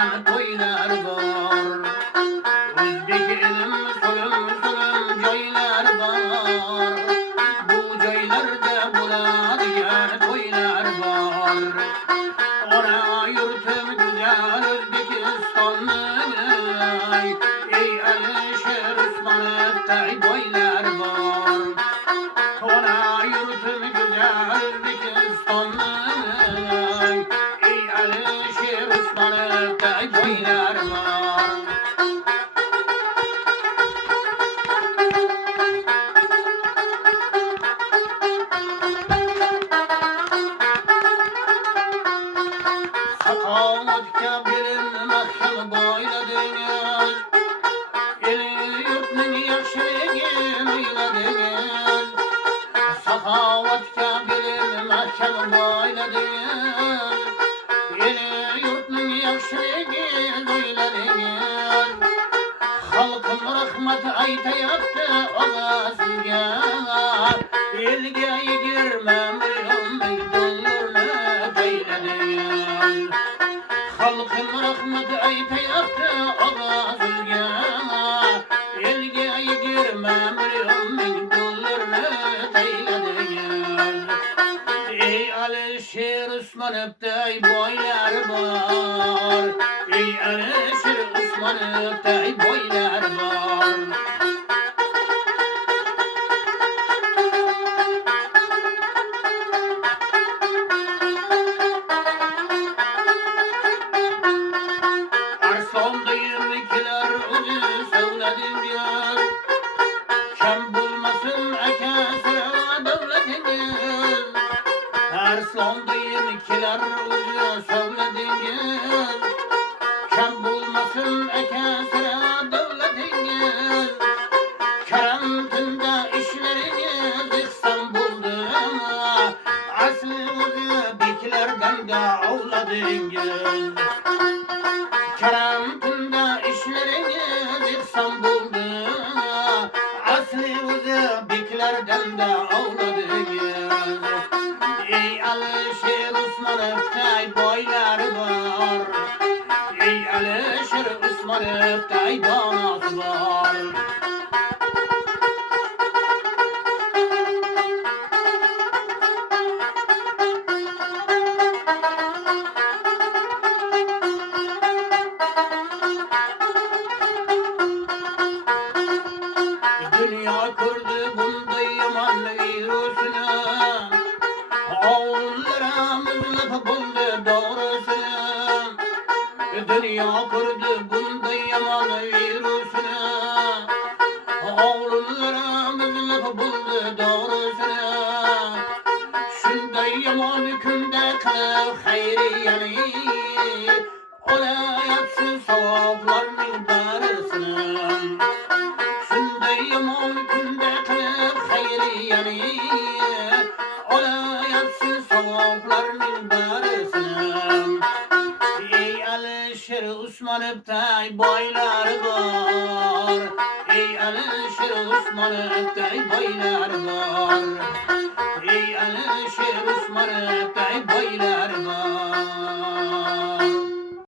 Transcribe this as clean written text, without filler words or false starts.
diyen toylar var. O'zbek elim zulüm zulüm joylar var. Bu joylarda bo'ladigan toylar var. Ona yurtum güzel Özbekistan'ın ey Alişer Osmanlı'day boylar var. Ona yurtum güzel Özbekistan'ın ey Alişer Osmanlı'day boylar var. Sakavatga bilinmezken boyladınız, eli yurtning yaxshiligin o'yladingiz. Sakavatga bilinmezken boyladınız, eli yurtning yaxshiligin o'yladingiz. Xalqim rahmat aytayapti og'asiga, elga 20 million dollarni payladingiz. Xalqim rahmat aytayapti og'asiga, elga 20 million dollarni payladingiz. Ey Alişer Osmanovday boylar var, ey Alişer Osmanovday boylar var. Arslandayımkiler o'zi savladingiz, kam bo'lmasin aka sira davlatingiz. Arslandayımkiler o'zi savladingiz, kam bo'lmasin aka sira davlatingiz. Karantinda ishlaringiz İstanbul'da, asli o'zi beklardan da avladingiz. Karantinda ishlaringiz İstanbul'da, asli o'zi beklardan da avladingiz. Ey Alişer Osmanovday boylar var, ey Alişer Osmanovday donosi var. Dünya ko'rdi bunday yomon virusini, ovullarimiz bo'ldi dorisi. Dünya ko'rdi bunday yomon virusini, ovullarimiz bo'ldi dorisi. Shunday yomon kunda qilib xayriyani, olayapsiz savoblarning barisini. Shunday yomon kunda qilib xayriyani, olayapsiz savoblarning barisini. Ey Alişer Osmanovday boylar var, ey Alişer Osmanovday boylar var, ey Alişer Osmanovday boylar var.